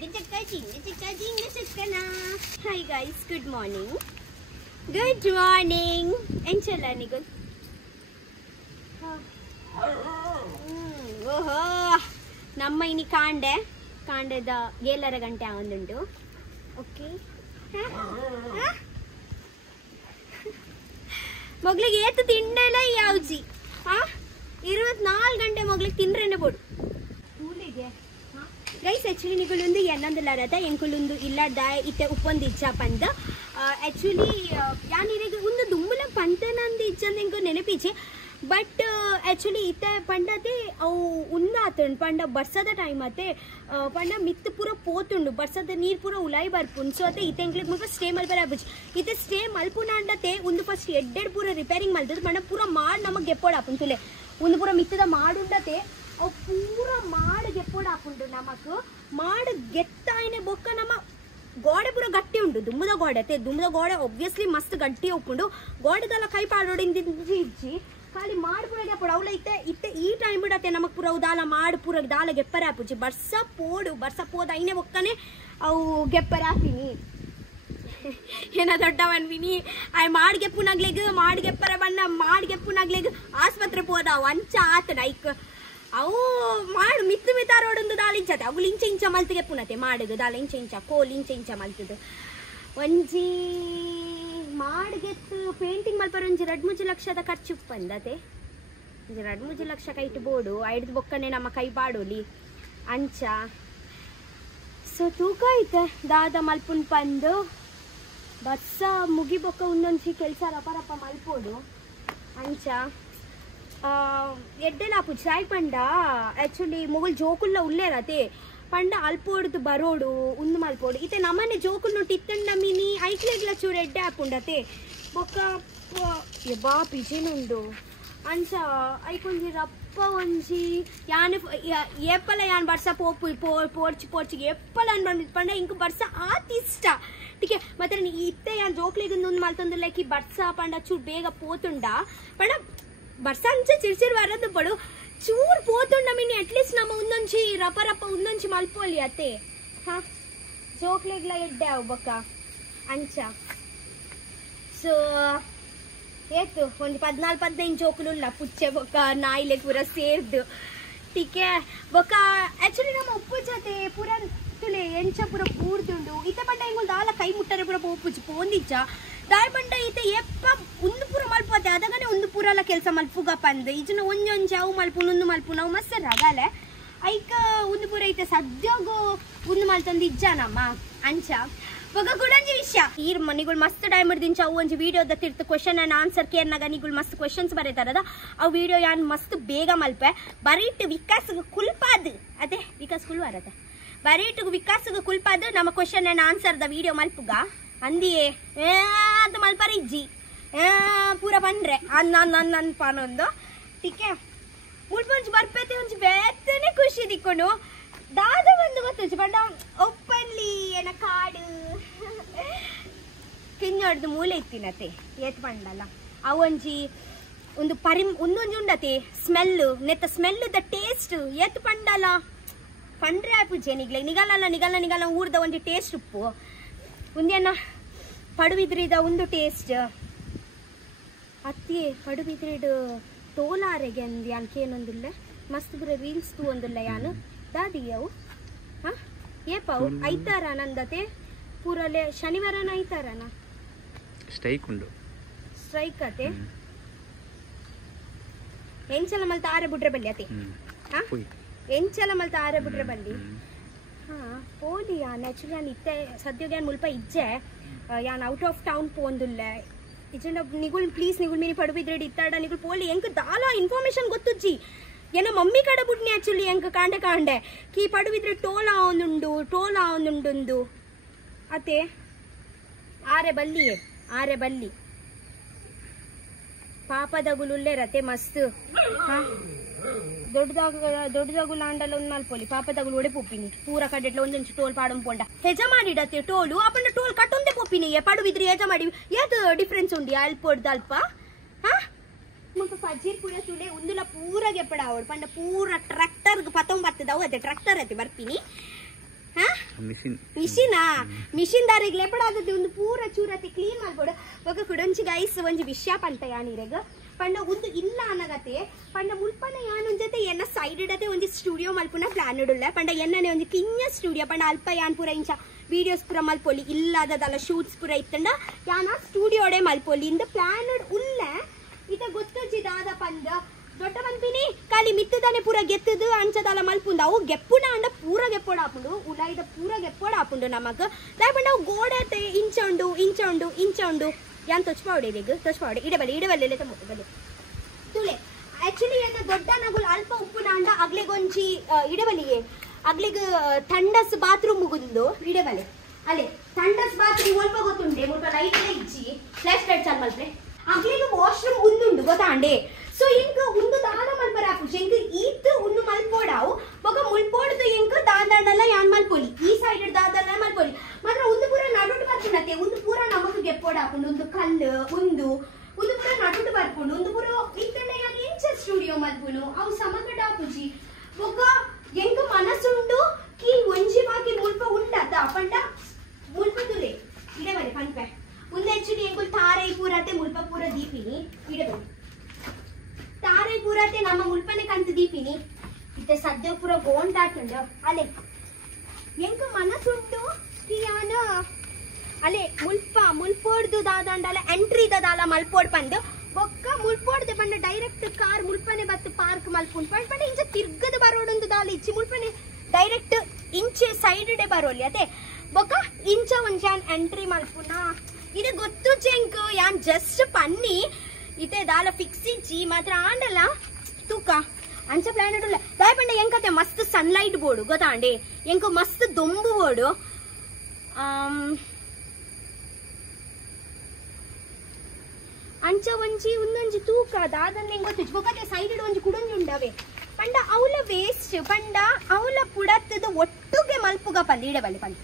Jingle chakka, jingle chakkana. Hi guys, good morning. Good morning. Enchela nigu. ಓಹೋ ನಮ್ಮ ಇನಿ ಕಾಂಡೆದ 7:30 ಗಂಟೆ ಆಗುಂದುಂಟು. ಓಕೆ ಮಗಳಿಗೆ ಏತು ತಿಂಡಲ್ಲ ಯಾವ್ಜಿ 24 ಗಂಟೆ ಮಗಳಿಗೆ ತಿಂದ್ರೇನೆ ಬೋಡು ಕೂಲಿಗೆ ಗೈಸ್. ಆ್ಯಕ್ಚುಲಿ ನಿಗುಲೊಂದು ಎನ್ನೊಂದಿಲ್ಲಾರದ ಎಂಕುಲೊಂದು ಇಲ್ಲದ ಇತ್ತೆ ಉಪ್ಪೊಂದು ಇಜ್ಜ ಪಂದ. ಆ್ಯಕ್ಚುಲಿ ಯಾನಿರಿಗೆ ಒಂದು ದುಮ್ಮಲ ಪಂತನಂದು ಇಜ್ಜಂದು ಎಂಕು ನೆನಪಿಜೆ. ಬಟ್ ಆ್ಯಕ್ಚುಲಿ ಇತ್ತೆ ಪಂಡತೆ ಅವು ಉಂದಾತಂಡು ಪಂಡ ಬರ್ಸದ ಟೈಮ್ ಅತ್ತೆ ಪಂಡ ಮಿತ್ತು ಪೂರ ಪೋತುಂಡು ಬರ್ಸದ ನೀರು ಪೂರ ಉಲಾಯಿ ಬರ್ಪುಂಡು. ಸೊ ಅತ್ತೆ ಇತ್ತೆ ಎಂಕ್ಲಿಗೆ ಮುಲ್ಪ ಸ್ಟೇ ಮಲ್ಪರ ಆಬುಜಿ. ಇತ್ತೆ ಸ್ಟೇ ಮಲ್ಪುನ ಅಂಡತೆ ಒಂದು ಫಸ್ಟ್ ಎಡ್ಡೆಡ್ ಪೂರ ರಿಪೇರಿಂಗ್ ಮಲ್ತದ ಪಂಡ ಪೂರ ಮಾಡಿ ನಮಗೆ ಗೆಪ್ಪೋಡು ಹಾಪುಂಡು ತುಲೆ ಒಂದು ಪೂರ ಮಿತ್ತದ ಮಾಡುಂಡತೆ ಅವು ಪೂರ ಮಾಡಿ ಗೆಪ್ಪೋಡು ಹಾಪುಂಡು. ನಮಕ್ ಮಾಡಿ ಗೆತ್ತಾಯಿನೇ ಬೊಕ್ಕ ನಮ್ಮ ಗೋಡೆ ಪೂರ ಗಟ್ಟಿ ಉಂಟು. ದುಮ್ಮದ ಗೋಡೆ ಒಬ್ವಿಯಸ್ಲಿ ಮಸ್ತ್ ಗಟ್ಟಿ ಒಪ್ಪುಂಡು. ಗೋಡೆದೆಲ್ಲ ಕೈ ಪಾಡೋಡಿಂದ ಇಜ್ಜಿ ಖಾಲಿ ಮಾಡಿ ಪೂರ ಗೆಪ್ಪೋಡು ಅವಳ ಇತ್ತೆ ಈ ಟೈಮ್ ಬಿಡತ್ತೆ ನಮಕ್ ಪೂರ ದಾಲ ಮಾಡಿ ಪೂರ ದಾಲ ಗೆಪ್ಪರೆ ಹಾಪುಜಿ. ಬರ್ಸ ಪೋದ ಐನೇ ಒಕ್ಕನೆ ಅವು ಗೆಪ್ಪರೆ ಹಾಪಿನಿ ಏನ ದೊಡ್ಡವನ್ವಿನಿ ಆಯ್ ಮಾಡಿ ಗೆಪ್ಪುನಾಗ್ಲೆಗ್ ಮಾಡಿ ಗೆಪ್ಪುನಾಗ್ಲೆಗ್ ಆಸ್ಪತ್ರೆ ಪೋದ ವಂಚ ಆತನ ಐಕ್ ಅವು ಮಾಡು ಮಿತ್ತ ರೋಡೊಂದು ದಾಲ ಇಂಚತೆ ಅವು ಇಂಚ ಮಲ್ತಿಗೆ ಪುನತೆ ಮಾಡುದು ದಾಲ ಇಂಚ ಕೋಲ್ ಇಂಚ ಮಲ್ತದು ಒಂಜಿ ಮಾಡಿಗೆತ್ತು ಪೇಂಟಿಂಗ್ ಮಲ್ಪರ ಒಂಜಿ 2-3 ಲಕ್ಷದ ಖರ್ಚು ಬಂದತೆ. 2-3 ಲಕ್ಷ ಕೈಟ್ ಬೋಡು ಐಡ್ದು ಬೊಕ್ಕನೆ ನಮ್ಮ ಕೈ ಪಾಡೋಲಿ ಅಂಚ. ಸೊ ತೂಕ ಐತೆ ದಾದ ಮಲ್ಪುನ್ ಪಂದು ಬಸ್ಸ ಮುಗಿ ಬೊಕ್ಕ ಒಂದೊಂದು ಕೆಲಸ ರಪ ಮಲ್ಪೋಡು ಅಂಚ. ಎಡ್ಡೆಲಾಪು ಸಾಯ್ ಪಂಡ ಆ್ಯಕ್ಚುಲಿ ಮೊಗಲ್ ಜೋಕುಲ್ಲ ಉಲ್ಲೇರತೆ ಪಂಡ ಅಲ್ಪೋಡ್ದು ಬರೋಡು ಉಂದು ಮಲ್ಪೋಡು ಇತ್ತೆ ನಮ್ಮನೆ ಜೋಕುಲ್ ನೋಟ್ ಇತ್ತಂಡ ಮಿನಿ ಐಕ್ಲೆಗ್ಲ ಚೂರು ಎಡ್ಡೆ ಹಾಪುಂಡತೆ ಬೊಕ್ಕ ಬಾ ಪಿಜೆನುಂಡು ಅಂಚ ಐಕೊಂಜಿ ರಪ್ಪ ಒಂಜಿ ಯಾನ್ ಏಪಲ ಯಾನ್ ಬರ್ಸ ಪೋರ್ಚಿ ಏಪಲ ಅನ್ ಬಂದಿತ್ತು ಪಂಡ ಇಂಕು ಬರ್ಸ ಆತ್ ಇಷ್ಟ ಟಿಕೆ ಮತ್ತೆ ಇತ್ತೆ ಯಾನ್ ಜೋಕ್ಲಿಗೆ ಒಂದು ಮಲ್ತೊಂದುಲ್ಲಕಿ ಬರ್ಸ ಪಂಡ ಚೂರು ಬೇಗ ಪೋತುಂಡ ಪಂಡ ಬರ್ಸ ಅಂಚ ಚಿರ್ಚಿರ್ ಬರೋದು ಪಡು ಚೂರು ಪೋತುಂಡ ಮಿನಿ ಅಟ್ಲೀಸ್ಟ್ ನಮ್ಮ ಒಂದೊಂಚಿ ರಪ ಒಂದೊಂಚಿ ಮಲ್ಪೋಲಿ ಅತ್ತೆ ಜೋಕ್ಲೆಗ್ಲ ಎಡ್ಡೆ ಅವು ಬೊಕ್ಕ ಅಂಚ. ಸೊ ಏತು ಒಂದು 14-15 ಜೋಕುಲುಲ್ಲ ಪುಚ್ಚೆ ಬೊಕ್ಕ ನಾಯಿಲೆ ಪೂರ ಸೇರ್ದು ಟಿಕೆ ಬೊಕ್ಕ. ಆ್ಯಕ್ಚುಲಿ ನಮ್ಮ ಉಪ್ಪು ಜೊತೆ ಪೂರ ತುಲೆ ಎಂಚ ಪೂರ ಪೂರ್ದುಂಡು ಇತ್ತೆ ಪಂಡ ಹಿಂಗೊಂದು ದಾಲ ಕೈ ಮುಟ್ಟರೆ ಪೂರ ಪೋಪುಜಿ ಪೋಂದಿಜ್ಜ ದಾಯ್ ಪಂಡ ಇತ್ತೆ ಎಪ್ಪ ಒಂದು ಪೂರ ಮಲ್ಪೋತೆ ಅದಗನೆ ಒಂದು ಪೂರಲ್ಲ ಕೆಲಸ ಮಲ್ಪುಗ ಪಂದು ಈಜನ ಒಂಜೊಂಜಿ ಅವು ಮಲ್ಪುನು ಒಂದು ಮಲ್ಪುನು ಅವು ಮಸ್ತ್ ರಗಲೆ ಐಕ ಒಂದು ಪೂರ ಐತೆ ಸದ್ಯೋಗು ಒಂದು ಮಲ್ತೊಂದು ಇಜ್ಜ ನಮ್ಮ ಅಂಚ. ಬೊಕ ಕುಡೊಂಜಿ ವಿಷಯ ಈರ್ ನಿಗುಳು ಮಸ್ತ್ ಟೈಮ್ ಹಿಡ್ದಿಂಚ ಅವು ಒಂಜಿ ವಿಡಿಯೋದ ತಿರ್ತು ಕ್ವೆಶನ್ ಆ್ಯಂಡ್ ಆನ್ಸರ್ ಕೇರ್ನಾಗ ನಿಗುಳು ಮಸ್ತ್ ಕ್ವೆಶನ್ಸ್ ಬರೀತಾರದ ಅವು ವಿಡಿಯೋ ಯಾನ್ ಮಸ್ತ್ ಬೇಗ ಮಲ್ಪೆ ಬರೀಟ್ ವಿಕಾಸ್ಗೆ ಕುಲ್ಪಾದು ಅದೇ ವಿಕಾಸ್ ಕುಲ್ವಾರತೆ ಬರೀಟ್ ವಿಕಾಸ್ಗೆ ಕುಲ್ಪಾದು ನಮ್ಮ ಕ್ವೆಶನ್ ಆ್ಯಂಡ್ ಆನ್ಸರ್ದ ವಿಡಿಯೋ ಮಲ್ಪುಗ ಅಂದಿಯೇ ಅಂತ ಮಲ್ಪರ ಇಜ್ಜಿ ಪೂರ ಬಂದ್ರೆ ಅನ್ನ ಪಾನೊಂದು ಟಿಕೆ ಮುಟ್ಪೊಂಚು ಬರ್ಪೈತೆ ಒಂಚು ಬೇತನೆ ಖುಷಿ ದಿಕ್ಕೊಂಡು ದಾದ ಒಂದು ಗೊತ್ತು ಪಂಡ ಒಪ್ಪಲ್ಲಿ ಏನ ಕಾಡು ಕಿಂಜೊಡ್ದು ಮೂಲೆ ಇತ್ತಿನತೆ ಏತ್ ಪಂಡಲ್ಲ ಅವೊಂಜಿ ಒಂದು ಒಂದೊಂಜಿ ಉಂಡತೆ ಸ್ಮೆಲ್ಲು ನೆತ್ತ ಸ್ಮೆಲ್ದ ಟೇಸ್ಟ್ ಏತ್ ಪಂಡಲ್ಲ ಪಂಡ್ರೆ ಆಪುಜೆ ನಿಗಲ್ಲ ಊರ್ದ ಒಂಜಿ ಟೇಸ್ಟ್ ಉಪ್ಪು ಒಂದೇನ ಪಡುಬಿದ್ರಿದ ಒಂದು ಟೇಸ್ಟ್ ಅತ್ತಿ ಪಡುಬಿದ್ರಿಡು ತೋಲಾರೆಗೆ ಅಂದು ಯಾನ್ಕೇನೊಂದಿಲ್ಲ ಮಸ್ತ್ ಪೂರ ರೀಲ್ಸ್ ತೂ ಒಂದಿಲ್ಲ ಯಾನು ದಾದಿಯವು ಏಪವು ಐತಾರ ನಂದತೆ ಪೂರಲೆ ಶನಿವಾರನ ಐತಾರನ ಸ್ಟ್ರೈಕ್ ಅತೆ ಎಂಚಲ ಮಲ್ತ ಆರೆ ಬಿಟ್ರೆ ಬಲ್ಲಿ ಅತೆ ಎಂಚಲ ಮಲ್ತ ಆರೆ ಬಿಟ್ರೆ ಬಲ್ಲಿ ಪೋಲಿ ಯಾನ್ ಆ್ಯಕ್ಚುಲಿ ಯಾನ್ ಇತ್ತೆ ಸದ್ಯೋಗ ಯಾನ್ ಮುಲ್ಪ ಇಜ್ಜೆ ಯಾನ್ ಔಟ್ ಆಫ್ ಟೌನ್ ಪೋಂದುಲ್ಲ ಇಜಂಡ ನಿಗುಳ್ ಪ್ಲೀಸ್ ನಿಗುಳ್ ಮೀನಿ ಪಡುಬಿದ್ರೆಡ್ ಇತ್ತಾಡ ನಿಗುಳ್ ಪೋಲಿ ಎಂಕ್ ದಾಲ ಇನ್ಫಾರ್ಮೇಶನ್ ಗೊತ್ತುಜ್ಜಿ ಏನೋ ಮಮ್ಮಿ ಕಡೆ ಬಿಟ್ನಿ ಆ್ಯಕ್ಚುಲಿ ಎಂಕ್ ಕಾಂಡೆ ಕೀ ಪಡುಬಿದ್ರೆ ಟೋಲ ಒಂದುಂಡು ಅತೆ ಆರೆ ಬಲ್ಲಿ ಪಾಪದಗುಲುಲ್ಲೇರತೆ ಮಸ್ತ್ ದೊಡ್ಡದಾಗುಲ ಅಂಡಲ್ಲ ಒಂದು ಮಲ್ಪೊಲಿ ಪಾಪದಗುಲು ಒಡೆ ಪೊಪ್ಪಿನಿ ಪೂರ ಕಡೆಟ್ಲ ಒಂದೊಂಚು ಟೋಲ್ ಪಾಡಂ ಪೋಂಡ ಹೆಜ ಮಾಡಿಡತ್ತೆ ಟೋಲು ಅಪ್ಪನ ಟೋಲ್ ಕಟ್ಟೊಂದೆ ಪೊಪ್ಪಿನಿ ಪಡುಬಿದ್ರಿ ಹೆಜ ಮಾಡಿ ಯಾವ್ದು ಡಿಫ್ರೆನ್ಸ್ ಉಂಡಿ ಅಲ್ಪ ಅಲ್ಪ ಮಗ ಫಜೀರ್ ಪೂರ ತುಡೆ ಉಂದುಲ ಪೂರ ಗೆಪ್ಪಡ ಅವಳು ಪಂಡ ಪೂರ ಟ್ರ್ಯಾಕ್ಟರ್ ಪತಂಗ್ ಬರ್ತದ ಅವು ಅದೇ ಟ್ರ್ಯಾಕ್ಟರ್ ಅತ್ತೆ ಬರ್ತೀನಿ ಮಿಷಿನ್ ದಾರಿಗೆ ಲೆಪಡಾದದ್ದು ಒಂದು ಪೂರ ಚೂರತಿ ಕ್ಲೀನ್ ಮಾಡ್ಬೋಡು ಬೊಕ ಕುಡೊಂಚಿ ಗೈಸ್ ಒಂಜಿ ವಿಷಯ ಪಂತ ಯಾನಿರೆಗ ಪಂಡ ಒಂದು ಇಲ್ಲ ಅನ್ನಗತೆ ಪಂಡ ಮುಲ್ಪನ ಯಾನ್ ಜೊತೆ ಎನ್ನ ಸೈಡ್ ಇಡತೆ ಒಂಜಿ ಸ್ಟುಡಿಯೋ ಮಲ್ಪುನ ಪ್ಲಾನ್ ಇಡುಲ್ಲ ಪಂಡ ಎನ್ನನೆ ಒಂಜಿ ಕಿಂಜ ಸ್ಟುಡಿಯೋ ಪಂಡ ಅಲ್ಪ ಯಾನ್ ಪೂರ ಇಂಚ ವಿಡಿಯೋಸ್ ಪೂರ ಮಲ್ಪೊಲಿ ಇಲ್ಲದಲ್ಲ ಶೂಟ್ಸ್ ಪೂರ ಇತ್ತಂಡ ಯಾನ ಸ್ಟುಡಿಯೋಡೆ ಮಲ್ಪೊಲಿ ಇಂದ ಪ್ಲಾನ್ ಉಲ್ಲ ಇತ ಗೊತ್ತುಜಿ ದಾದ ಪಂದ ದೊಡ್ಡ ಮನ್ಪಿನಿ ಖಾಲಿ ಮಿತ್ತದಾನೆ ಪೂರ ಗೆತ್ತದು ಅಂಚದಲ್ಲ ಮಲ್ಪುಂದ ಅವು ಗೆಪ್ಪುನ ಅಂಡ ಪೂರ ಗೆಪ್ಪೋಡ ಹಾಪುಂಡು ಉಲಾಯಿದ ಪೂರ ಗೆಪ್ಪೋಡ ಹಾಪುಂಡು ನಮಕ್ ದಾಯಪಂಡ ಅವು ಗೋಡೆ ಇಂಚ ಉಂಡು ಯಾನ್ ತೊಚ್ಪಾವಡೆದಿಗ್ ತೊಚ್ಪಾವಡೆ ಇಡಬಲ್ಲೆ ಬಲೆ ತುಳೆ ಆಕ್ಚುಲಿ ಏನ ದೊಡ್ಡ ನಗುಲ್ ಅಲ್ಪ ಉಪ್ಪುನ ಅಂಡ ಅಗ್ಲಿಗೊಂಚಿ ಇಡಬಲಿಗೆ ಅಗ್ಲಿಗ್ ಥಂಡಸ್ ಬಾತ್ರೂಮ್ ಮುಗುಂದು ಇಡಬಲೆ ಅಲೆ ಥಂಡಸ್ ಬಾತ್ರೂಮ್ ಒಲ್ಪ ಗೊತ್ತುಂಡೆ ಮುಲ್ಪ ಲೈಟ್ ಇಜ್ಜಿ ಫ್ಲಾಶ್ ಲೈಟ್ ಚಾಲ್ ಮಲ್ಪೆ ಅಗ್ಲಿಗ್ ವಾಶ್ರೂಮ್ ಉಂದುಂಡು ಗೊತ್ತಾಂಡೆ ಸೊ ಇಂಕ ಉಂದು ದಾದ ಮಲ್ಪರ ಆಪುಜ ಇಂಕ ಈತ್ ಉಂದು ಮಲ್ಪೋಡಾವು ಬೊಕ ಮುಲ್ಪೋಡ್ದು ಇಂಕ ದಾದಾಡಲ್ಲ ಯಾನ್ ಮಲ್ಪೊಲಿ ಈ ಸೈಡ್ ದಾದಲ್ಲ ಮಲ್ಪೊಲಿ ಮಾತ್ರ ಉಂದು ಪೂರ ನಡುಟು ಬರ್ಪುನತೆ ಉಂದು ಪೂರ ನಮಕ್ ಗೆಪ್ಪೋಡ ಹಾಕೊಂಡು ಒಂದು ಕಲ್ಲು ಉಂದು ಪೂರ ನಡುಟು ಬರ್ಪುಂಡು ಉಂದು ಪೂರ ಇತ್ತಂಡ ಯಾನ್ ಇಂಚ ಸ್ಟುಡಿಯೋ ಮಲ್ಪುನು ಅವು ಸಮಗಡ ಆಪುಜಿ ಬೊಕ ಎಂಕ ಮನಸ್ಸುಂಡು ಕಿ ಒಂಜಿ ಬಾಕಿ ಮುಲ್ಪ ಉಂಡತ ಪಂಡ ಮುಲ್ಪದುಲೆ ಇಡಬಲೆ ಪಂಪೆ ಮುಂದೆ ಆಕ್ಚುಲಿ ಎಂಕುಲ್ ತಾರೈ ಪೂರತೆ ಮುಲ್ಪ ಪೂರ ದೀಪಿನಿ ಇಡಬಲೆ ತಾರೈ ಪೂರತೆ ನಮ್ಮ ಮುಲ್ಪನೆ ಕಂತು ದೀಪಿನಿ ಇತ್ತೆ ಸದ್ಯ ಪೂರ ಗೋಂಟಾಟುಂಡು ಅಲೆ ಎಂಕ ಮನಸ್ಸುಂಟು ಕಿಯಾನ ಅಲೆ ಮುಲ್ಪೋಡ್ದು ದಾದಂಡಲ ಎಂಟ್ರಿ ದಾಲ ಮಲ್ಪೋಡ್ ಪಂದು ಬೊಕ್ಕ ಮುಲ್ಪೋಡ್ದೆ ಪಂಡ ಡೈರೆಕ್ಟ್ ಕಾರ್ ಮುಲ್ಪನೆ ಬತ್ತು ಪಾರ್ಕ್ ಮಲ್ಪುಂಡು ಪಂಡ ಇಂಚ ತಿರ್ಗದ ಬರೋಡೊಂದು ದಾಲ ಇಚ್ಚಿ ಮುಲ್ಪನೆ ಡೈರೆಕ್ಟ್ ಇಂಚೆ ಸೈಡ್ ಡೆ ಬರೋಲಿ ಅದೇ ಬೊಕ್ಕ ಇಂಚ ಒಂಜಾನ್ ಎಂಟ್ರಿ ಮಲ್ಪುನ ಇದು ಗೊತ್ತು ಚೆಂಕ್ ಯಾನ್ ಜಸ್ಟ್ ಪನ್ನಿ ಇತೆ ದಾಲ ಫಿಕ್ಸ್ ಇಚ್ಚಿ ಮಾತ್ರ ಆಂಡಲ್ಲ ತೂಕ ಅಂಚ ಪ್ಲಾನ್ ಇಡಲ್ಲ ದಾಯಪಂಡ ಎಂಕತೆ ಮಸ್ತ್ ಸನ್ಲೈಟ್ ಬೋರ್ಡು ಗೊತ್ತಾಂಡೆ ಎಂಕ ಮಸ್ತ್ ದೊಂಬು ಬೋರ್ಡು ಅಂಚ ಒಂಜಿ ಒಂದೊಂಜಿ ತೂಕ ದಾದನ್ನ ಹೆಂಗ್ ಗೊತ್ತಿಚ್ಚು ಬೊಕತೆ ಸೈಡ್ ಇಡು ಒಂಜಿ ಕುಡೊಂಜಿ ಉಂಡವೆ ಪಂಡ ಅವಲ ವೇಸ್ಟ್ ಪಂಡ ಅವಲ ಪುಡತ್ತದ ಒಟ್ಟುಗೆ ಮಲ್ಪುಗ ಪಲ್ಲಿ ಇಡಬಲ್ಲಿ ಪಂಡ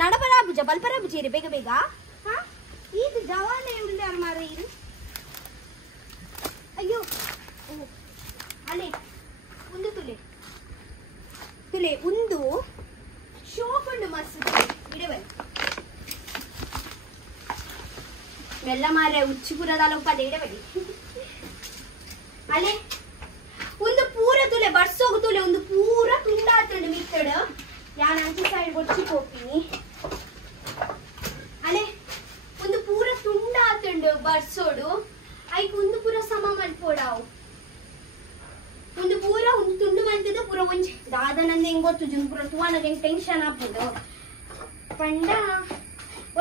ನಡಬರಾಬುಜ ಬಲ್ಪರಾಬುಜಿ ಬೇಗ ಬೇಗ ಹಾ ಇದು ಜವಾನೆ ಉಳ್ಳೆ ಮಾರ ಇದು ಅಯ್ಯೋ ಅಲೆ ಒಂದು ತುಲೆ ಒಂದು ಶೋಪುಂಡು ಮಸ್ತ್ ಇಡಬಲ್ ಮೆಲ್ಲ ಮಾರೆ ಉಚ್ಚಿಪುರದಲ್ಲ ಉಪ್ಪದೆ ಇಡಬಲಿ ಅಲೆ ಒಂದು ಪೂರ ತುಲೆ ಬರ್ಸೋಗು ತುಲೆ ಒಂದು ಪೂರ ತುಂಡಾತುಂಡು ಮಿತ್ತಡ ಯಾನ್ ಅಂಚೆ ಸೈಡ್ ಗೊಚ್ಚಿ ಹೋಗ್ತೀನಿ ಅಲೆ ಒಂದು ಪೂರ ತುಂಡ ಆತಂಡು ಬರ್ಸೋಡು ಐಕ್ ಒಂದು ಪೂರ ಸಮ ಮಲ್ಪೋಡಾವು ಒಂದು ಪೂರ ಒಂದು ತುಂಡು ಮಲ್ತದ ಪೂರ ಒಂಜಿ ದಾದನಂದ ಹೆಂಗ್ ಗೊತ್ತು ಪೂರ ತುವಾನದ ಹೆಂಗ್ ಟೆನ್ಷನ್ ಆಗ್ಬೋದು ಪಂಡ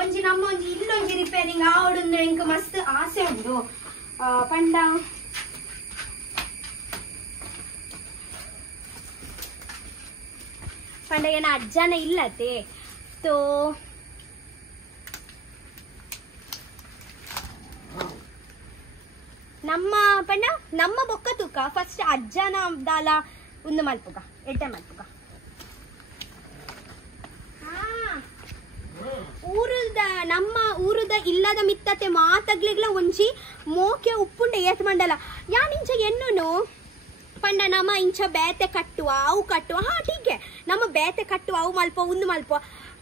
ಒಂಜಿ ನಮ್ಮ ಒಂಜಿ ಇಲ್ಲೊಂಜಿ ರಿಪೇರಿಂಗ್ ಆವಡುಂದು ಹೆಂಗ್ ಮಸ್ತ್ ಆಸೆ ಉಂಡು ಪಂಡ ಪಂಡ ಏನ ಅಜ್ಜನ ಇಲ್ಲತೆ ತೋ ನಮ್ಮ ಬೊಕ್ಕ ತೂಕ ಫಸ್ಟ್ ಅಜ್ಜನ ದಾಲ ಒಂದು ಮಲ್ಪುಗ ಎಡ್ಡೆ ಮಲ್ಪುಗ ನಮ್ಮ ಊರದ ಇಲ್ಲದ ಮಿತ್ತತೆ ಮಾತಗ್ಲಿಗ್ಲ ಒಂಜಿ ಮೋಕೆ ಉಪ್ಪುಂಡೆ ಏತ್ ಮಂಡಲ ಯಾನ್ ಇಂಚ ಎನ್ನೋನು ಪಂಡ ನಮ್ಮ ಇಂಚ ಬೇತೆ ಕಟ್ಟುವ ಅವು ಕಟ್ಟುವ ಹಾ ಟೀಕೆ ನಮ್ಮ ಬೇತೆ ಕಟ್ಟುವ ಅವು ಮಲ್ಪ ಒಂದು ಮಲ್ಪ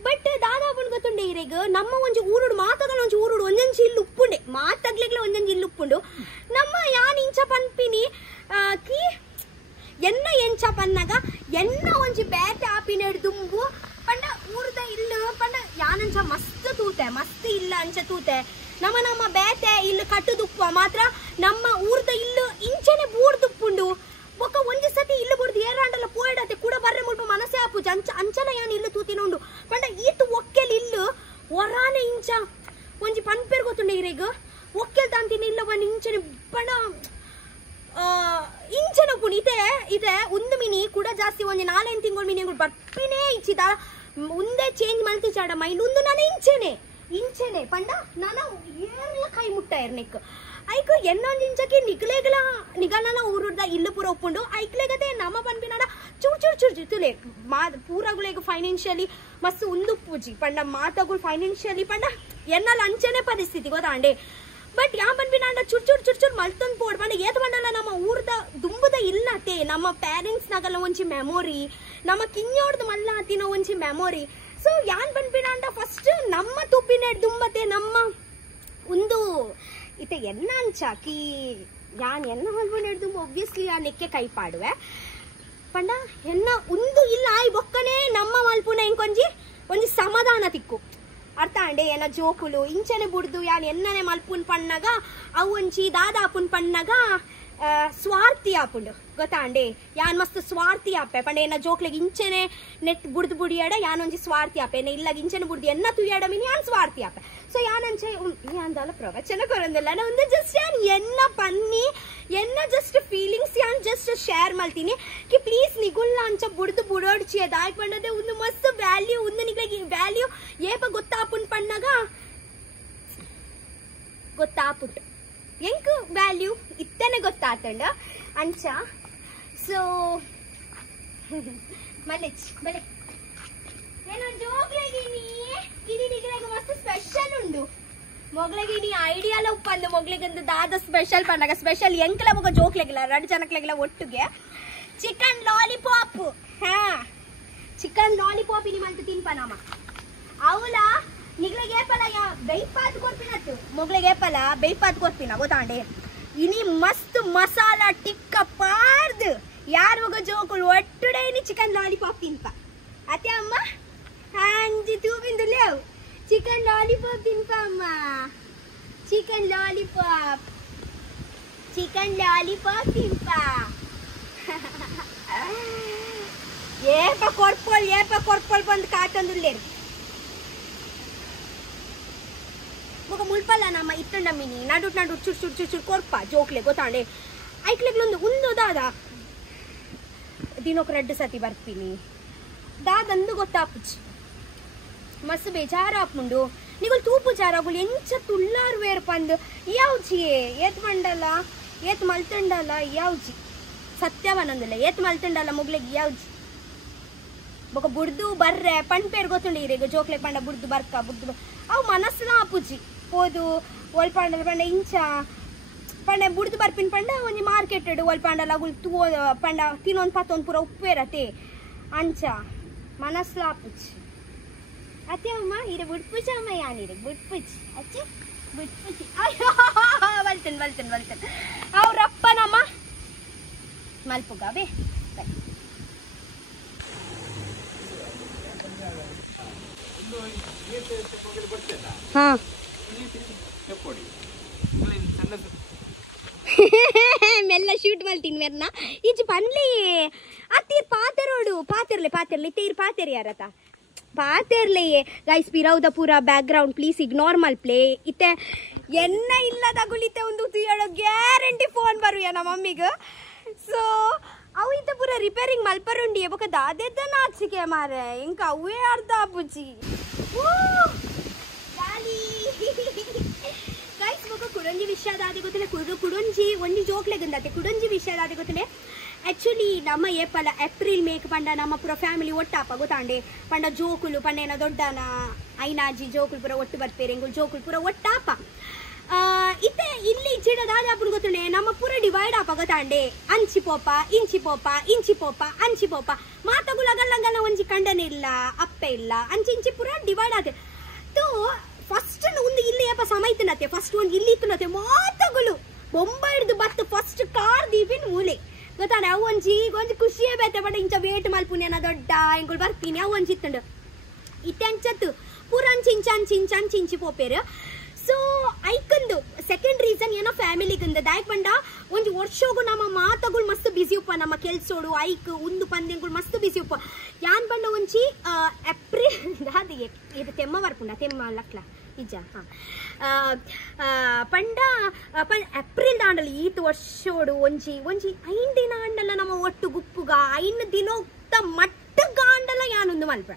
ಬಟ್ ದಾದಾಪುಂಡು ಗೊತ್ತುಂಡೆ ಇರೆಗ್ ನಮ್ಮ ಒಂಜಿ ಊರುಡು ಮಾತಾಗ ಒಂಜಿ ಊರುಡು ಒಂದೊಂಜಿ ಇಲ್ಲಿ ಉಪ್ಪುಂಡೆ ಮಾತಾಗ್ಲಿಗ್ಲ ಒಂದೊಂಜಿ ಇಲ್ಲಿ ಉಪ್ಪುಂಡು ನಮ್ಮ ಯಾನ್ ಇಂಚ ಪನ್ಪಿನಿ ಕಿ ಎನ್ನ ಎಂಚ ಪನ್ನಾಗ ಎನ್ನ ಒಂಜಿ ಬೇತೆ ಆಪಿನ ದುಂಬು ಪಂಡ ಊರ್ದ ಇಲ್ಲ ಪಂಡ ಯಾನಂಚ ಮಸ್ತ್ ತೂತೆ ಮಸ್ತ್ ಇಲ್ಲ ಅಂಚ ತೂತೆ ನಮ್ಮ ಬೇತೆ ಇಲ್ಲಿ ಕಟ್ಟುದುಪ್ಪುವ ಮಾತ್ರ ನಮ್ಮ ಊರ್ದ ಇಲ್ಲು ಇಂಚನೆ ಬೂರ್ದುಪ್ಪುಂಡು ಬೊಕ್ಕ ಒಂಜಿ ಸತಿ ಇಲ್ಲು ಬುಡ್ದು ಏರಾಂಡಲ್ಲ ಪೋಯ್ಡತೆ ಕೂಡ ಬರ್ರೆ ಮುಲ್ಪ ಮನಸ್ಸೆ ಆಪುಜ ಅಂಚನ ಯಾನ್ ಇಲ್ಲು ತೂತಿನೋಂಡು ಪಂಡ ಈತು ಒಕ್ಕೆಲ್ ಇಲ್ಲು ಒರಾನೆ ಇಂಚ ಒಂಜಿ ಪನ್ಪೇರ್ ಗೊತ್ತುಂಡೆ ಇರೆಗ್ ಒಕ್ಕೆಲ್ ತಾಂತಿನ ಇಲ್ಲ ಒಂದು ಇಂಚನೆ ಪಂಡ ಇಂಚನೆ ಪುಣಿ ಇದೆ ಒಂದು ಮಿನಿ ಕೂಡ ಜಾಸ್ತಿ ಒಂಜಿ 4 ತಿಂಗಳು ಮಿನಿ ಬರ್ಪಿನೇ ಇಚ್ಚಿದ ಮುಂದೆ ಚೇಂಜ್ ಮಲ್ತಿ ಚಾಡ ಮೈಂಡ್ ಒಂದು ನಾನು ಇಂಚೆನೆ ಪಂಡ ನಾನು ಏರ್ಲ ಕೈ ಮುಟ್ಟ ಎರ್ನೆಕ್ ಐಕ್ ಎನ್ನೊಂದಿಂಚಕ್ಕೆ ನಿಗಲನ ಊರುದ ಇಲ್ಲು ಪೂರ ಒಪ್ಪುಂಡು ಐಕ್ಲೆಗದೆ ನಮ್ಮ ಪನ್ಪಿನಾಡ ಚೂರ್ ತುಲೆ ಪೂರಗುಳೆಗ್ ಫೈನಾನ್ಷಿಯಲಿ ಮಸ್ತ್ ಉಂದು ಪೂಜಿ ಪಂಡ ಮಾತಗುಳು ಫೈನಾನ್ಷಿಯಲಿ ಪಂಡ ಎನ್ನಲ ಅಂಚನೆ ಪರಿಸ್ಥಿತಿ ಗೊತ್ತಾಂಡೆ ಬಟ್ ಯಾ ಪನ್ಪಿನಾಡ ಚೂರ್ ಮಲ್ತೊಂದು ಪೋಡ್ ಪಂಡ ಏತ್ ಪಂಡಲ್ಲ ನಮ್ಮ ಊರ್ದ ದುಂಬುದ ಇಲ್ಲತೆ ನಮ್ಮ ಪೇರೆಂಟ್ಸ್ ನಾಗಲ್ಲ ಒಂಚಿ ಮೆಮೊರಿ ನಮ್ಮ ಕಿಂಜೋಡ್ದು ಮಲ್ಲ ಹತ್ತಿನ ಒಂಚಿ ಮೆಮೊರಿ ಸೊ ಯಾನ್ ಪನ್ಪಿನಾಡ ಫಸ್ಟ್ ನಮ್ಮ ತುಪ್ಪಿನ ದುಂಬತೆ ನಮ್ಮ ಒಂದು ಇತ್ತೆ ಎನ್ನ ಅಂಚಾಕಿ ಯಾನ್ ಎನ್ನ ಹೊಲ್ಬನ್ ಹಿಡ್ದು ಒಬ್ವಿಯಸ್ಲಿ ಆ ಲೆಕ್ಕೆ ಕೈ ಪಾಡುವೆ ಪಂಡ ಎನ್ನ ಒಂದು ಇಲ್ಲ ಆಯ್ ಬೊಕ್ಕನೆ ನಮ್ಮ ಮಲ್ಪುನ ಒಂಜಿ ಸಮಾಧಾನ ತಿಕ್ಕು ಅರ್ಥ ಅಂಡೆ ಎನ್ನ ಜೋಕುಲು ಇಂಚನೆ ಬುಡ್ದು ಯಾನ್ ಎನ್ನನೆ ಮಲ್ಪುನ್ ಪಣ್ಣಗ ಅವು ಒಂಚಿ ದಾದಾಪುನ್ ಪಣ್ಣಗ ಸ್ವಾರ್ಥಿ ಆಪುಂಡು ಗೊತ್ತಾ ಅಂಡೆ ಯಾನ್ ಮಸ್ತ್ ಸ್ವಾರ್ಥಿ ಆಪೆ ಪಂಡ ಎನ್ನ ಜೋಕ್ಲೆಗ್ ಇಂಚನೆ ನೆಟ್ ಬುಡ್ದು ಬುಡಿಯಾಡ ಯಾನ್ ಒಂಜಿ ಸ್ವಾರ್ಥಿ ಆಪೆ ಎನ್ನ ಇಲ್ಲಾಗ ಇಂಚನೆ ಬುಡ್ದು ಎನ್ನ ತುಯ್ಯಾಡ ಮೀನ್ ಯಾನ್ ಸ್ವಾರ್ಥಿ ಆಪೆ ಸೊ ಯಾನಂಚೆ ಯಾಂದಲ್ಲ ಪ್ರವಚನ ಕೊರಂದಿಲ್ಲ ನಾ ಒಂದು ಜಸ್ಟ್ ಯಾನ್ ಎನ್ನ ಪನ್ನಿ ಎನ್ನ ಜಸ್ಟ್ ಫೀಲಿಂಗ್ಸ್ ಯಾನ್ ಜಸ್ಟ್ ಶೇರ್ ಮಾಡ್ತೀನಿ ಕಿ ಪ್ಲೀಸ್ ನಿಗುಲ್ಲ ಅಂಚ ಬುಡ್ದು ಬುಡೋಡ್ಚಿ ಅದಾಯ್ ಪಂಡದೆ ಒಂದು ಮಸ್ತ್ ವ್ಯಾಲ್ಯೂ ಒಂದು ನಿಗ್ಲೆಗ್ ವ್ಯಾಲ್ಯೂ ಏಪ ಗೊತ್ತಾಪುನ್ ಪಣ್ಣಗ ಗೊತ್ತಾಪುಟ್ಟು ಎಂಕ್ ವ್ಯಾಲ್ಯೂ ಇತ್ತನೆ ಗೊತ್ತಾತಂಡ ಅಂಚ ಸೊ ಮಲೆಚ್ ಬಲೆ ಏನೋ ಜೋಗ್ಲೆಗಿನಿ ಇದು ನಿಗ್ಲೆಗ್ ಮಸ್ತ್ ಸ್ಪೆಷಲ್ ಉಂಡು ಮೊಗ್ಲೆಗಿನಿ ಐಡಿಯಾಲ ಉಪ್ಪಂದು ಮೊಗ್ಲೆಗಂದು ದಾದ ಸ್ಪೆಷಲ್ ಪಂಡಗ ಸ್ಪೆಷಲ್ ಎಂಕ್ಲ ಮೊಗ ಜೋಕ್ಲೆಗಿಲ್ಲ 2 ಜನಕ್ಲೆಗಿಲ್ಲ ಒಟ್ಟಿಗೆ ಚಿಕನ್ ಲಾಲಿಪಾಪ್ ಚಿಕನ್ ಲಾಲಿಪಾಪ್ ಇನಿ ಮಂತ್ ತಿನ್ಪನಮ್ಮ ಅವಲ ನಿಗ್ಲೆಗೆ ಏಪಲ ಬೈಪಾತ್ ಕೊಡ್ತೀನತ್ತು ಮೊಗ್ಲೆಗೆ ಏಪಲ ಬೈಪಾತ್ ಕೊಡ್ತೀನ ಗೊತ್ತಾಂಡೆ ಇನಿ ಮಸ್ತ್ ಮಸಾಲಾ ಟಿಕ್ಕ ಪಾರ್ದು ಯಾರು ಹೋಗೋ ಜೋಕುಳು ಒಟ್ಟುಡೆ ಇನಿ ಚಿಕನ್ ಲಾಲಿಪಾಪ್ ತಿನ್ಪ ಅತ್ತೆ ಅಮ್ಮ ಅಂಜಿ ತೂಬಿಂದು ಲೇವು ಚಿಕನ್ ಲಾಲಿಪಾಪ್ ತಿನ್ಪ ಅಮ್ಮ ಚಿಕನ್ ಲಾಲಿಪಾಪ್ ತಿನ್ಪ ಏಪ ಕೊರ್ಪೊಲ್ ಬಂದು ಕಾತಂದುಲ್ಲೇರು ఒక ముల్పల్ల నమ్మ ఇట్టండమ్మిని నడు చుడు కొర్ప జోక్లే గొతాండే ఐక్లెగ్లొంದು ಒಂದು ದಾದ ದಿನೊಕ 2 ಸತಿ ಬರ್ತೀನಿ ದಾದಂದು ಗೊತ್ತಾಪುಚ್ಚಿ ಮಸ್ತ್ ಬೇಜಾರಾಪುಂಡು ನಿಗುಲ್ ತೂಪು ಜಾರಾಗುಲ್ ಎಂಚ ತುಳ್ಳಾರು ವೇರ್ ಪಂದು ಯಾವ್ಜಿಯೇ ಏತ್ ಮಂಡಲ್ಲ ಏತ್ ಮಲ್ತಂಡಲ್ಲ ಯಾವ್ಜಿ ಸತ್ಯವನೊಂದಿಲ್ಲ ಏತ್ ಮಲ್ತಂಡಲ್ಲ ಮುಗ್ಲೆಗ್ ಯಾವ್ಜಿ ಬೊಕ ಬುಡ್ದು ಬರ್ರೆ ಪಂಪೇರ್ ಗೊತ್ತುಂಡಿ ಈಗ ಜೋಕ್ಲೆ ಪಂಡ ಬುಡ್ದು ಬರ್ಕ ಬುಡ್ದು ಅವು ಮನಸ್ಸುನ ಆಪುಜಿ ಹೋದು ಒಲ್ಪಾಂಡಲ್ ಪಂಡ ಇಂಚ ಪಂಡ ಬುಡ್ದು ಬರ್ಪಿನ ಪಂಡ ಒಂಜಿ ಮಾರ್ಕೆಟೆಡ್ ಒಲ್ಪಾಂಡಲ್ ಅಗುಲ್ ತೂ ಪಂಡ ತಿನ್ನೊಂದು ಪತ್ತೊಂದು ಪೂರ ಉಪ್ಪೇರತೆ ಅಂಚ ಮನಸ್ಸುಲ ಆಪುಜಿ ಅತ್ತೆ ಅಮ್ಮ ಇರೆ ಬುಡ್ಪುಜಿ ಅಮ್ಮ ಯಾನಿರೆ ಬುಡ್ಪುಜಿ ಅಚ್ಚೆ ಬುಡ್ಪುಜಿ ಅಯ್ಯೋ ಬಲ್ತನ್ ಅವ್ರಪ್ಪನಮ್ಮ ಮಲ್ಪುಗಾವೆ ಹಾ ಮೆಲ್ಲ ಶೂಟ್ ಮಲ್ತೀನಿ ಮೆರ್ನ ಈಜಿ ಪನ್ಲಿ ಅತ್ತೀರ್ ಪಾತೆರ್ಲೆ ತೀರ್ ಪಾತೆರ್ ಯಾರತ ಪಾತೆರ್ಲೆ ಗೈಸ್ ಪಿರೌದ ಪೂರ ಬ್ಯಾಕ್ಗ್ರೌಂಡ್ ಪ್ಲೀಸ್ ಇಗ್ನೋರ್ ಮಲ್ಪ್ಲೆ ಇತ್ತೆ ಎನ್ನ ಇಲ್ಲದಾಗುಲಿತ್ತೆ ಒಂದು ಹೇಳೋ ಗ್ಯಾರಂಟಿ ಫೋನ್ ಬರುಯ ನಮ್ಮ ಮಮ್ಮಿಗೆ ಸೊ ಅವು ಇತ್ತ ಪೂರ ರಿಪೇರಿಂಗ್ ಮಲ್ಪರುಂಡಿ ಬೊಕ ದಾದೆದ್ದ ನಾಚಿಕೆ ಮಾರೆ ಇಂಕ ಅವೇ ಅರ್ಧ ಬುಜ್ಜಿ ಗೈಸ್ ಬೊಕ ಕುಡಂಜಿ ವಿಷಯದಾದಿ ಗೊತ್ತಿಲ್ಲ ಕುಡಂಜಿ ಒಂಜಿ ಜೋಕ್ಲೆಗಂದತೆ ಕುಡಂಜಿ ವಿಷಯದಾದಿ ಗೊತ್ತಿಲ್ಲ ಆಕ್ಚುಲಿ ನಮ್ಮ ಏಪಲ ಏಪ್ರಿಲ್ ಮೇಕ್ ಪಂಡ ನಮ್ಮ ಪೂರ ಫ್ಯಾಮಿಲಿ ಒಟ್ಟಾಪ ಗೊತ್ತಾಂಡೆ ಪಂಡ ಜೋಕುಲು ಪಂಡ ಏನ ದೊಡ್ಡನ ಐನಾಜಿ ಜೋಕುಲು ಪೂರ ಒಟ್ಟು ಬರ್ಪೇರೆ ಎಂಗುಲ್ ಜೋಕುಲು ಪೂರ ಒಟ್ಟಾಪ ಇತ್ತೆ ಇಲ್ಲಿ ಚಿಡ ದಾದಾಪುನ ಗೊತ್ತುಂಡೆ ನಮ್ಮ ಪೂರ ಡಿವೈಡ್ ಆಪ ಗೊತ್ತಾಂಡೆ ಅಂಚಿ ಪೋಪ ಅಂಚಿ ಪೋಪ ಮಾತಗುಲ ಗಲ್ಲ ಒಂಜಿ ಕಂಡನೆ ಇಲ್ಲ ಅಪ್ಪೆ ಇಲ್ಲ ಅಂಚಿ ಪೂರ ಡಿವೈಡ್ ಆತೆ ತೋ ಫಸ್ಟ್ ಒಂದು ಇಲ್ಲಿ ಏಪ ಸಮೈತನತೆ ಫಸ್ಟ್ ಒಂದು ಇಲ್ಲಿ ಇತ್ತನತೆ ಮಾತಗುಲು ಬೊಂಬ ಹಿಡ್ದು ಬತ್ತು ಫಸ್ಟ್ ಕಾರ್ ದೀಪಿನ ಮೂಲೆ ಗೊತ್ತಾನೆ ಅವು ಒಂಜಿ ಖುಷಿಯೇ ಬೇತೆ ಬಟ್ ಇಂಚ ವೇಟ್ ಮಲ್ಪುನೇನ ದೊಡ್ಡ ಎಂಗುಳು ಬರ್ತೀನಿ ಅವು ಒಂಜಿ ಇತ್ತಂಡು ಇತ್ತೆ ಅಂಚತ್ತು ಪೂರ ಅಂಚಿ ಪೋಪೇರು ಸೊ ಐಕಂದು ಸೆಕೆಂಡ್ ರೀಸನ್ ಏನೋ ಫ್ಯಾಮಿಲಿಗಂದ ದಾಯಕ್ ಪಂಡ ಒಂಜಿ ವರ್ಷೋಗು ನಮ್ಮ ಮಾತಗುಳು ಮಸ್ತ್ ಬಿಸಿ ಉಪ್ಪ ನಮ್ಮ ಕೆಲ್ಸೋಡು ಐಕ್ ಒಂದು ಪಂದ್ಯಗಳು ಮಸ್ತ್ ಬಿಸಿ ಉಪ್ಪ ಯಾನ್ ಪಂಡ ಒಂಜಿ ಏಪ್ರಿಲ್ ದಾದಿಗೆ ಇದು ತೆಮ್ಮ ಬರ್ಪುಂಡ ತೆಮ್ಮ ಲಕ್ಲ ನಿಜ ಪಂಡ ಏಪ್ರಿಲ್ ದಾಂಡಲ ಈತ್ ವರ್ಷೋಡು ಒಂಜಿ ಐನ್ ದಿನ ಆಂಡಲ ನಮ್ಮ ಒಟ್ಟು ಗುಪ್ಪುಗ ಐನ್ ದಿನೋಕ್ತ ಮಟ್ಟಗ ಆಂಡಲ ಯಾನೊಂದು ಮಲ್ಪ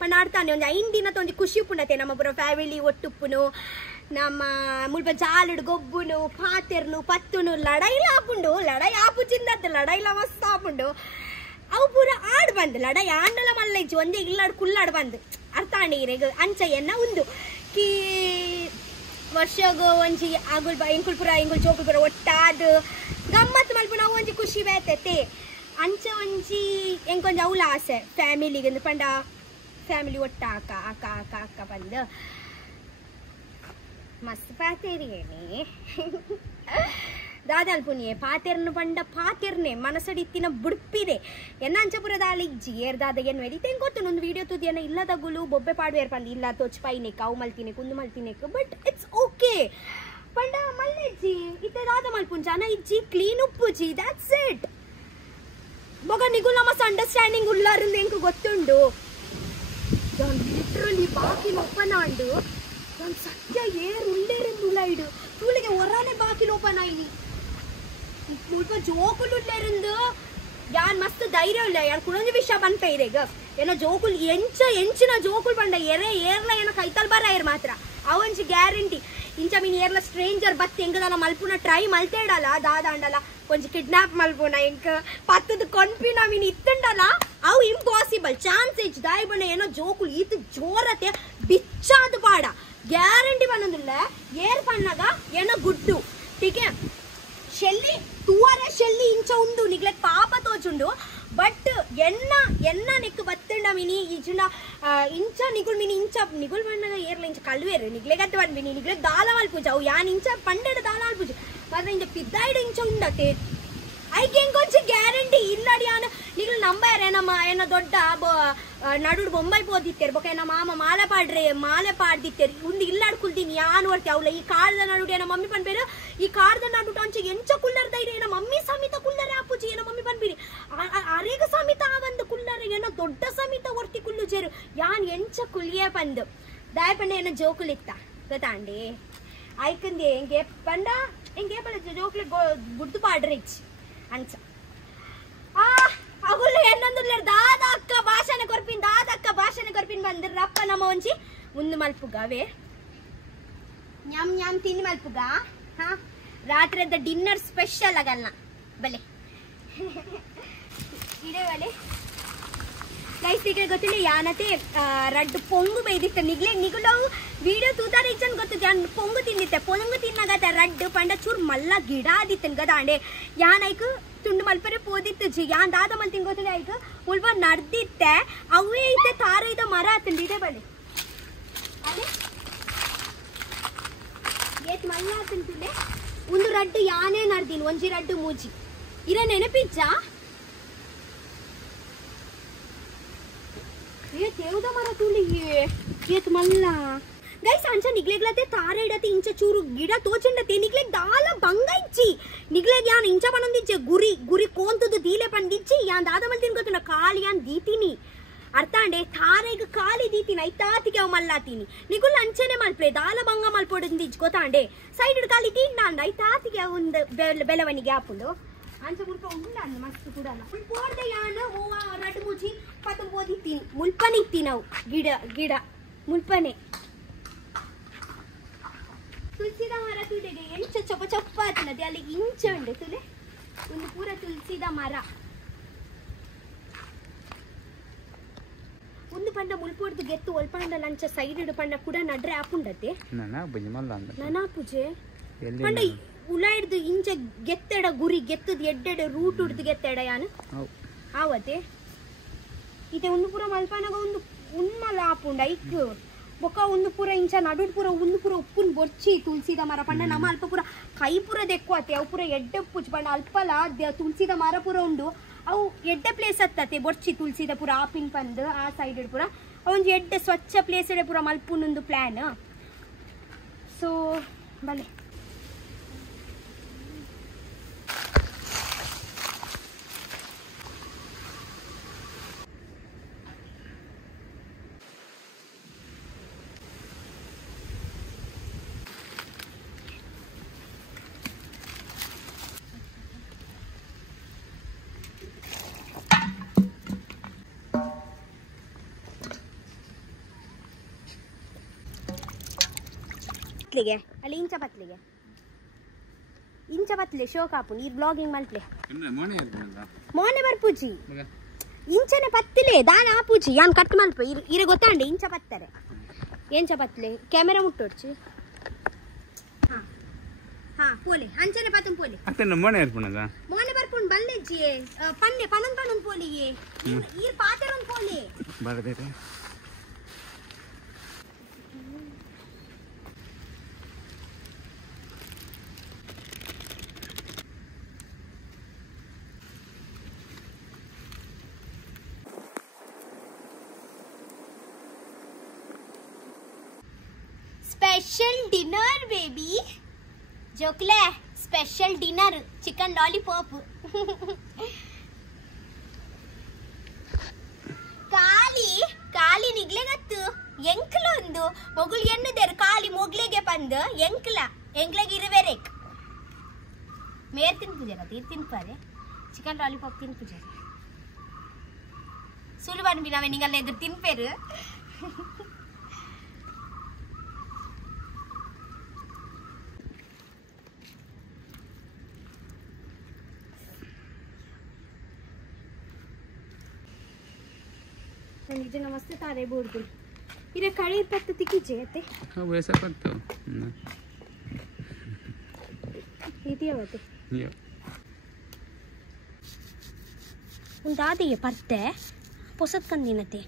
ಪಂಡ ಆಡ್ತಾನೆ ಒಂಜಿ ಐನ್ ದಿನದ ಒಂಜಿ ಖುಷಿ ಉಪ್ಪುಂಡತೆ ನಮ್ಮ ಪೂರ ಫ್ಯಾಮಿಲಿ ಒಟ್ಟುಪ್ಪುನು ನಮ್ಮ ಮುಲ್ಪ ಜಾಲುಡು ಗೊಬ್ಬುನು ಪಾತೆರ್ನು ಪತ್ತುನು ಲಡಾಯಿಲ ಆಪುಂಡು ಲಡಾಯಿ ಆಪು ಚಿಂದದ್ದು ಲಡಾಯಿಲ ಮಸ್ತ್ ಆಪುಂಡು ಅವು ಪೂರ ಆಡ್ ಬಂದು ಲಡಾಯಿ ಆಂಡಲ ಮಲ್ಲ ಇಜ್ಜಿ ಒಂದೇ ಇಲ್ಲಾಡು ಕುಲ್ಲಾಡು ಬಂದು ಅರ್ಥ ಆಂಡಿಗೆ ಅಂಚ ಎನ್ನ ಒಂದು ಕೀ ವರ್ಷಗೋ ಒಂಜಿ ಆಗುಲ್ ಎಂಕುಲ್ ಪುರ ಎಂಕುಲ್ ಜೋಕುಲ್ ಪುರ ಒಟ್ಟಾದು ಗಮ್ಮತ್ತು ಮಲ್ಪ ನಾವು ಒಂಜಿ ಖುಷಿ ಬೇತೈತೆ ಅಂಚ ಒಂಜಿ ಎಂಕೊಂಜಿ ಅವಳ ಆಸೆ ಫ್ಯಾಮಿಲಿಗೆ ಪಂಡ ಫ್ಯಾಮಿಲಿ ಒಟ್ಟ ಅಕ್ಕ ಅಕ್ಕ ಅಕ್ಕ ಅಕ್ಕ ಬಂದು ಮಸ್ತ್ ಪಾತೇರಿಯೇನೆ ದಾದಾಲ್ ಪುನಿಯೆ ಪಾತೆರ್ನು ಪಂಡ ಪಾತೆರ್ನೆ ಮನಸಡಿತ್ತಿನ ಬುಡ್ಪಿದೆ ಎನ್ನಂಚಪುರದ ಅಲಿಜ್ಜಿ ಏರ್ದಾದ ಏನು ವೆಡಿತೇನ್ ಗೊತ್ತು ಒಂದು ವಿಡಿಯೋ ತುದಿಯನ್ನ ಇಲ್ಲದಗುಲು ಬೊಬ್ಬೆ ಪಾಡುವೇರ್ ಪಂದು ಇಲ್ಲ ತೋಚ್ ಪೈನೆಕ್ ಅವು ಮಲ್ತಿನೆ ಕುಂದು ಮಲ್ತಿನೆಕ್ ಬಟ್ ಇಟ್ಸ್ ಓಕೆ ಪಂಡ ಮಲ್ಲೆಜ್ಜಿ ಇತ್ತೆ ದಾದ ಮಲ್ಪುಂಚಾನ ಇಜ್ಜಿ ಕ್ಲೀನ್ ಉಪ್ಪುಜಿ ದಟ್ಸ್ ಇಟ್ ಬೊಗ ನಿಗುಲ್ ನಮಸ್ ಅಂಡರ್ಸ್ಟ್ಯಾಂಡಿಂಗ್ ಉಳ್ಳಾರಿಂದ ಎಂಕು ಗೊತ್ತುಂಡು ಲಿಟ್ರಲಿ ಬಾಕಿಲ್ ಓಪನ್ ಆಂಡು ನಾನು ಸತ್ಯ ಏರು ಉಳ್ಳೇರಿಂದ ಉಳ್ಳಾಯಿಡು ತೂಳಿಗೆ ಹೊರನೆ ಬಾಕಿಲ್ ಓಪನ್ ಆಯ್ನಿ ಮುಲ್ಪ ಜೋಕುಲು ಯಾನ್ ಮಸ್ತ್ ಧೈರ್ಯ ಇಲ್ಲ ಯಾನ್ ಕುಣೊಂದು ವಿಷಯ ಬಂತ ಇರೆಗ ಏನ ಜೋಕುಲ್ ಎಂಚಿನ ಜೋಕುಲ್ ಬಂಡ ಏರ್ಲ ಏನ ಕೈತಲ್ ಬರ ಏರ್ ಮಾತ್ರ ಅವಂಚಿ ಗ್ಯಾರಂಟಿ ಇಂಚ ಮೀನ್ ಏರ್ಲ ಸ್ಟ್ರೇಂಜರ್ ಬತ್ ಎಂಗದಾನ ಮಲ್ಪುನ ಟ್ರೈ ಮಲ್ತೇಡಲ್ಲ ದಾದಾಂಡಲ ಕೊಂಚ ಕಿಡ್ನಾಪ್ ಮಲ್ಪುನ ಎಂಕ ಪತ್ತದ ಕೊನ್ಪಿನ ಮೀನ್ ಇತ್ತಂಡಲ್ಲ ಅವು ಇಂಪಾಸಿಬಲ್ ಚಾನ್ಸ್ ಇಚ್ ದಾಯಿ ಬಣ್ಣ ಏನೋ ಜೋಕುಲ್ ಈತ ಜೋರತೆ ಬಿಚ್ಚಾದ ಪಾಡ ಗ್ಯಾರಂಟಿ ಬನ್ನೋದಿಲ್ಲ ಏರ್ ಪಣ್ಣಗ ಏನೋ ಗುಡ್ಡು ಟೀಕೆ ಶೆಲ್ಲಿ ತೂವರೆ ಶೆಲ್ಲಿ ಇಂಚ ಉಂಡು ನಿಗ್ಲೆ ಪಾಪ ತೋಚುಂಡು ಬಟ್ ಎನ್ನ ನಿಕ್ಕು ಬತ್ತಂಡ ಮಿನಿ ಇಜುನ ಇಂಚ ನಿಗುಲ್ ಮಿನಿ ಇಂಚ ನಿಗುಲ್ ಬಣ್ಣಗ ಏರ್ಲ ಇಂಚ ಕಲ್ವೇರು ನಿಗ್ಲೆ ಗತ್ತೆ ಬಂದ್ ಮಿನಿ ನಿಗ್ಲೆ ದಾಲ ಮಲ್ಪೂಜ ಅವು ಯಾನ್ ಇಂಚ ಪಂಡೆಡ ದಾಲ ಮಲ್ಪೂಜ ಮಾತ್ರ ಇಂಚ ಪಿದ್ದಾಯಿಡ ಇಂಚ ಉಂಡತೆ ಐಕೆ ಕೊಂಚ ಗ್ಯಾರಂಟಿ ಇಲ್ಲಡಿ ಯಾನ ನಿಗ್ಲು ನಂಬಾರೆ ನಮ್ಮ ಏನ ದೊಡ್ಡ ನಡುಡು ಬೊಂಬೈ ಪೋದಿತ್ತೇರು ಬೊಕ ಏನ ಮಾಮ ಮಾಲೆ ಪಾಡ್ದಿತ್ತೇರು ಉಂದು ಇಲ್ಲಾಡ್ ಕುಲ್ತೀನಿ ಯಾನ್ ವರ್ತಿ ಅವಳ ಈ ಕಾರದ ನಡುಡು ಏನ ಮಮ್ಮಿ ಪನ್ಬೇರು ಈ ಕಾರದ ನಡುಡು ಅಂಚ ಎಂಚ ಕುಲ್ಲರ್ ದೈರೆ ಏನ ಮಮ್ಮಿ ಸಮಿತ ಕುಲ್ಲರೆ ಆಪುಜಿ ಏನ ಮಮ್ಮಿ ಪನ್ಬಿರಿ ಅರೇಗ ಸಮಿತ ಆವಂದು ಕುಲ್ಲರೆ ಏನೋ ದೊಡ್ಡ ಸಮಿತ ವರ್ತಿ ಕುಲ್ಲು ಜೇರು ಯಾನ್ ಎಂಚ ಕುಲ್ಯೆ ಪಂದು ದಾಯ ಪಂಡ ಏನ ಜೋಕುಲಿತ್ತ ಗೊತ್ತಾಂಡಿ ಐಕಂದೆ ಎಂಗೆ ಪಂಡ ಎಂಗೆ ಪಂಡ ಜೋಕುಲಿ ಗುಡ್ದು ಪಾಡ್ರಿಚ್ ಅಂಚ ಅಗುಲು ಎನ್ನೊಂದು ದಾದ ಅಕ್ಕ ಭಾಷಣ ಕೊರ್ಪಿನ್ ಬಂದ್ರ ರಪ್ಪ ನಮ್ಮ ಒಂಜಿ ಮುಂದು ಮಲ್ಪುಗವೇ ಞಮ್ ಞಮ್ ತಿಂದು ಮಲ್ಪುಗ ಹಾ ರಾತ್ರಿದ ಡಿನ್ನರ್ ಸ್ಪೆಷಲ್ ಆಗಲ್ಲ ಬಲೆ ಇಡೇ ಬಲೆ ಗೈಸ್ ಈಗ ಗೊತ್ತಿಲ್ಲ ಯಾನತೆ ರಡ್ಡು ಪೊಂಗು ಬೇಯ್ದಿತ್ತೆ ನಿಗುಲವು ವಿಡಿಯೋ ತೂತಾರೆ ಇಚ್ಚನ್ ಗೊತ್ತು ಜಾನ್ ಪೊಂಗು ತಿಂದಿತ್ತೆ ಪೊಂಗು ತಿನ್ನಾಗತ್ತೆ ರಡ್ಡು ಪಂಡ ಚೂರ್ ಮಲ್ಲ ಗಿಡ ಆದಿತ್ತನ್ ಗದಾಂಡೆ ಯಾನ್ ಐಕ್ ತುಂಡು ಮಲ್ಪರೆ ಪೋದಿತ್ತು ಜಿ ಯಾನ್ ದಾದ ಮಲ್ ತಿಂಗ್ ಗೊತ್ತಿಲ್ಲ ಐಕ್ ಮುಲ್ಪ ನಡ್ದಿತ್ತೆ ಅವೇ ಐತೆ ತಾರ ಇದ ಮರ ಆತಂಡಿ ಇದೆ ಬಳಿ ಅದೇ ಏತ್ ಮಲ್ಲ ಆತಂತಿದೆ ಒಂದು ರಡ್ಡು ಯಾನೇ ನಡ್ದೀನಿ ಒಂಜಿ ರಡ್ಡು ಮೂಜಿ ಇರ ನೆನಪಿಜ್ಜ ತೇವುದ ಮರ ತುಳಿ ಏತ್ ಮಲ್ಲ ಗೈಸ್ ಅಂಚ ನಿಗ್ಲೆಗ್ಲತೆ ತಾರೆ ಇಡತಿ ಇಂಚ ಚೂರು ಗಿಡ ತೋಚಂಡತೆ ನಿಗ್ಲೆಗ್ ದಾಲ ಬಂಗ ಇಚ್ಚಿ ನಿಗ್ಲೆಗ್ ಯಾನ್ ಇಂಚ ಪನೊಂದಿಚ್ಚೆ ಗುರಿ ಕೋಂತದು ದೀಲೆ ಪಂದಿಚ್ಚಿ ಯಾನ್ ದಾದ ಮಲ್ತಿನ ಗೊತ್ತಿಲ್ಲ ಕಾಲಿ ಯಾನ್ ದೀತೀನಿ ಅರ್ಥ ಅಂಡೆ ತಾರೆಗ್ ಕಾಲಿ ದೀತೀನಿ ಐತಾತಿಗೆ ಅವ್ ಮಲ್ಲಾತೀನಿ ನಿಗುಲ್ ಅಂಚನೆ ಮಲ್ಪಲೆ ದಾಲ ಬಂಗ ಮಲ್ಪೊಡಂದಿಜ್ ಗೊತ್ತಾಂಡೆ ಸೈಡ್ ಕಾಲಿ ತೀಂಡ ಅಂದ ಐತಾತಿಗೆ ಒಂದು ಬೆಳವಣಿಗೆ ಆಪುಂಡು ಅಂಚ ಮುಲ್ಪ ಉಂಡಾನ ಮಸ್ತ್ ಕೂಡ ಪೋರ್ದೆ ಯಾನ ಓವ ರಡ್ಡು ಮುಜಿ ಪತ್ತು ಬೋದಿತ್ತೀನಿ ಮುಲ್ಪನೆ ಇತ್ತಿ ನಾವು ಗಿಡ ಮುಲ್ಪನೆ ತುಳಸಿದ ಮರ ತುಳಿಗೆ ಎಂಚ ಚೊಪ್ಪ ಆತನದೆ ಅಲ್ಲಿಗೆ ಇಂಚ ಉಂಡೆ ತುಲೆ ಒಂದು ಪೂರ ತುಳಸಿದ ಮರ ಒಂದು ಪಂಡ ಮುಲ್ಪೋಡ್ದು ಗೆತ್ತು ಒಲ್ಪಂಡ ಲಂಚ ಸೈಡ್ ಇಡು ಪಂಡ ಕೂಡ ನಡ್ರೆ ಆಪುಂಡತೆ ನನಾ ಪೂಜೆ ಪಂಡ ಉಲ ಹಿಡ್ದು ಇಂಚ ಗೆತ್ತೆಡ ಗುರಿ ಗೆತ್ತದ ಎಡ್ಡೆಡೆ ರೂಟ್ ಉಡ್ದು ಗೆತ್ತೆಡ ಯಾನು ಆವತ್ತೆ ಇದೆ ಒಂದು ಪೂರ ಮಲ್ಪನಾಗ ಒಂದು ಉನ್ಮಲ ಆಪುಂಡ ಐಕ್ ಬೊಕ್ಕ ಒಂದು ಪೂರ ಇಂಚ ನಡುಡ್ ಪೂರ ಒಂದು ಪೂರ ಉಪ್ಪುನ್ ಬೊರ್ಚಿ ತುಳಸಿದ ಮರ ಪಂಡ ನಮ್ಮ ಅಲ್ಪ ಪೂರ ಕೈ ಪೂರ ದೆಕ್ಕುವತ್ತೆ ಅವು ಪೂರ ಎಡ್ಡೆ ಪುಜ್ ಪಂಡ ಅಲ್ಪಲ ತುಳಸಿದ ಮರ ಪೂರ ಉಂಡು ಅವು ಎಡ್ಡೆ ಪ್ಲೇಸ್ ಹತ್ತತೆ ಬೊರ್ಚಿ ತುಳಸಿದ ಪೂರ ಆಪಿನ್ ಪಂದು ಆ ಸೈಡ್ ಪೂರ ಒಂಜಿ ಎಡ್ಡೆ ಸ್ವಚ್ಛ ಪ್ಲೇಸ್ ಪೂರ ಮಲ್ಪುನೊಂದು ಪ್ಲಾನ್ ಸೊ ಬಲೆ ಪತ್ಲಿಗೆ ಅಲ್ಲಿ ಇಂಚ ಪತ್ಲೆ ಶೋ ಕಾಪು ನೀರು ಬ್ಲಾಗಿಂಗ್ ಮಲ್ಪ್ಲೆ ಮೋನೆ ಬರ್ಪೂಜಿ ಇಂಚನೆ ಪತ್ತಿಲೆ ದಾನ ಆಪೂಜಿ ಯಾನ್ ಕಟ್ ಮಲ್ಪ ಇರ ಗೊತ್ತಾಂಡೆ ಇಂಚ ಪತ್ತಾರೆ ಏಂಚ ಪತ್ಲೆ ಕ್ಯಾಮೆರಾ ಮುಟ್ಟೋಡ್ಚಿ ಹಾ ಪೋಲೆ ಅಂಚನೆ ಪತ್ತಂ ಪೋಲೆ ಅತ್ತನ ಮೋನೆ ಇರ್ಪುನದ ಮೋನೆ ಬರ್ಪುನ್ ಬಲ್ಲೆಜ್ಜಿ ಪನ್ನೆ ಪನನ್ ಪೋಲಿಗೆ ಈ ಪಾತೆರೊಂದು ಪೋಲೆ ಬರದೇರೆ ಸ್ಪೆಷಲ್ ಡಿನ್ನರ್ ಬೇಬಿ ಜೋಕ್ಲೆ ಸ್ಪೆಷಲ್ ಡಿನ್ನರ್ ಚಿಕನ್ ಲಾಲಿಪಾಪ್ ಕಾಲಿ ನಿಗ್ಲೆಗತ್ತು ಎಂಕ್ಲೊಂದು ಮೊಗುಲ್ ಎನ್ನದೇರು ಕಾಲಿ ಮೊಗ್ಲೆಗೆ ಬಂದು ಎಂಕ್ಲೆಗೆ ಇರುವೆರೇಕ್ ಮೇರ್ ತಿನ್ಪುಜಾರ ತಿನ್ಪಾರೆ ಚಿಕನ್ ಲಾಲಿಪಾಪ್ ತಿನ್ಪುಜಾರ ಸುಲಭ ನಾವೇ ನಿಂಗಲ್ಲ ಎದುರು ತಿನ್ಪೇರು ನಿಜ ನಮಸ್ತೆ ತಾರೆ ಬೋರ್ಡು ಇರೆ ಕಳಿ ಪತ್ತು ತಿಕ್ಕಿಜೆ ಅತ್ತೆ ವಯಸ್ಸ ಪತ್ತು ಇದೆಯವತ್ತೆ ಉಂದಾದಿಗೆ ಪರ್ತೆ ಪೊಸತ್ ಕಂದಿನತೆ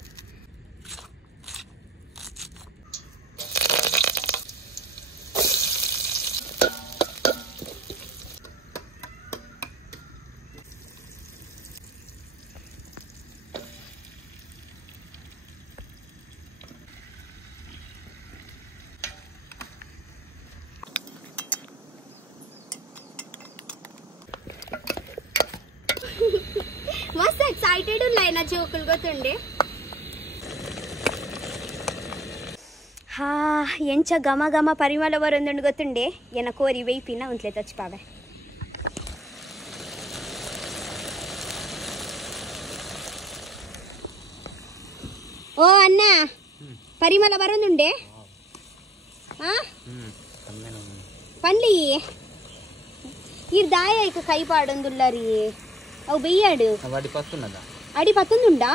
ಮಸ್ತ್ ಎಕ್ಸೈಟೆಡ್ ಉಲ್ಲ ಜೋಕುಲ್ ಗೊತ್ತುಂಡೆ ಹಾ ಎಂಚ ಘಮ ಘಮ ಪರಿಮಳ ಬರೊಂದುಂಡು ಗೊತ್ತುಂಡೆ ಏನ ಕೋರಿ ವೈಪಿನ ಉಂತ್ಲೆ ತಚ್ಪಾವೆ ಓ ಅಣ್ಣ ಪರಿಮಳ ಬರೊಂದುಂಡೆ ಹಾ ಪಂಡ್ಲಿ ಇರ್ ದಾಯ ಇಕ ಕೈ ಪಾಡೊಂದುಲ್ಲ ರೀ ಅವು ಬೆಯ್ಯಾಡು ಅಡಿ ಪತ್ತೊಂದುಂಡಾ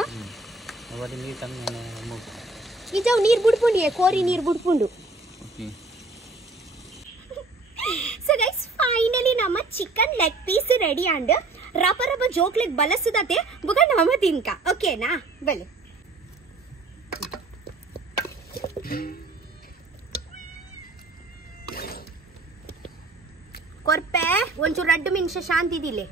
ನಿಜವು ನೀರು ಬಿಡ್ಪುಂಡಿಯೇ ಕೋರಿ ನೀರು ಬಿಡ್ಪುಂಡು ಸೊ ಗೈಸ್ ಫೈನಲಿ ನಮ್ಮ chicken leg piece ready and ರಪ ಜೋಕ್ಲೆಗ್ ಬಲಸುದತೆ ಬುಗ ನಮ್ಮ ತಿನ್ಕ ಓಕೆನಾ ಬಲೆ ಕೊರ್ಪೆ ಒಂಚೂರು 2 ನಿಮಿಷ ಶಾಂತಿ ಇದಿಲೆ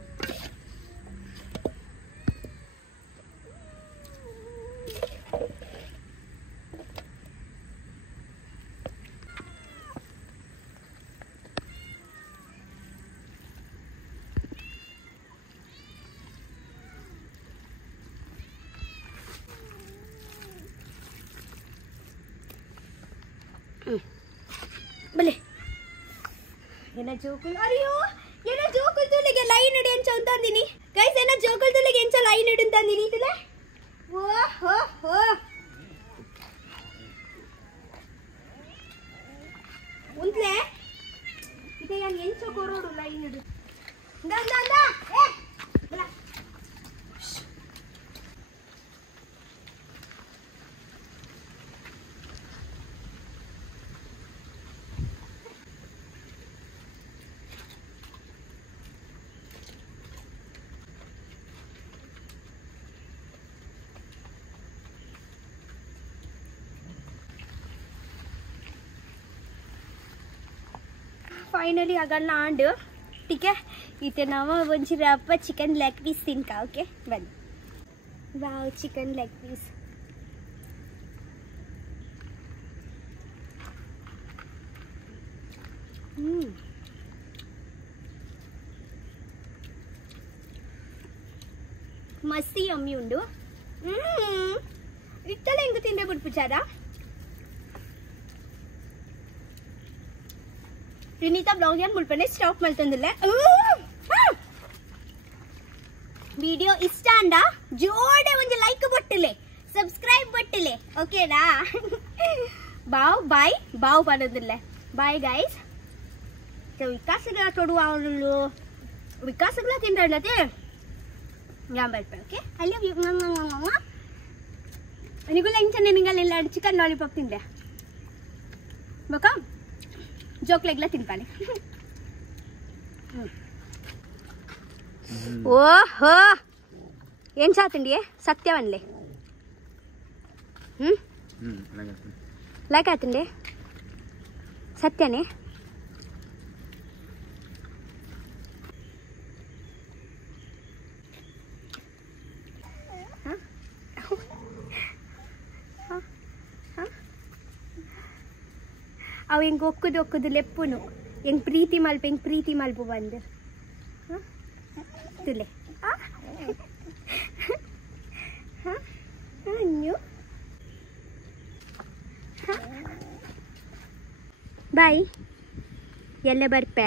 ಬಲೆ ಏನ ಜೋಕುಲ್ ಅರಿಯೋ ಏನ ಜೋಕುಲ್ ತುಲಿಗೆ ಲೈನ್ ಇಡಿ ಎಂಚ ಅಂತಂದಿನಿ ಗೈಸ್ ಏನ ಜೋಕುಲ್ ತುಲಿಗೆ ಎಂಚ ಲೈನ್ ಇಡಿ ಅಂತಂದಿನಿ ತುಲೆ ಓ ಹೋ ಹೋ ಉಂತ್ಲೆ ಇದೆ ಯಾನ್ ಎಂಚ ಕೊರೋಡು ಲೈನ್ ಇಡಿ ನಾ ಏ ಬಲ फाइनली अगर आंड ठीक है इतने नामा वंची रप्पा चिकन लेग पीस तिनका ओके बन वाव चिकन लेग पीस मस्ती यम्मी उंडु इट्टले इंग तिंडे बिट्पुचारा विनीता ब्लॉग यान मुल्पने स्टॉप मल्तंदिल्ले वीडियो इष्ट अंड जोडे ಒಂದು ಲೈಕ್ ಬಟ್ಟಲೆ ಸಬ್ಸ್ಕ್ರೈಬ್ ಬಟ್ಟಲೆ ಓಕೆನಾ ಬಾವ್ ಬಾಯ್ ಬಾವ್ ಪನ್ನದಿಲ್ಲ ಬಾಯ್ ಗೈಸ್. ವಿಕಾಸಗಳ ತೊಡುವ ಅವಳು ವಿಕಾಸಗಳ ತಿಂತಾಡ್ಲತ್ತೆ ഞാൻ ಬರ್ಪೆ. Okay I love you. ನಿಗುಲ್ಲ ಇಂಚನೆ ನಿಂಗಲ್ಲ ಚಿಕನ್ ಲಾಲಿಪಾಪ್ ತಿಂದೆ ಬೇಕಾ ಜೋಕ್ಲೆಗ್ಲ ತಿನ್ಪಾನೆ. ಓಹೋ ಏನ್ ಚಾತಂಡಿಯೇ ಸತ್ಯವನ್ಲೆ ಲೈಕ್ ಆತಂಡೆ ಸತ್ಯನೇ. ಅವು ಹೆಂಗೆ ಒಕ್ಕುದು ಲೆಪ್ಪುನು ಹೆಂಗೆ ಪ್ರೀತಿ ಮಲ್ಪು ಬಂದು ತುಲೆ ಬಾಯ್ ಎಲ್ಲ ಬರ್ಪೆ.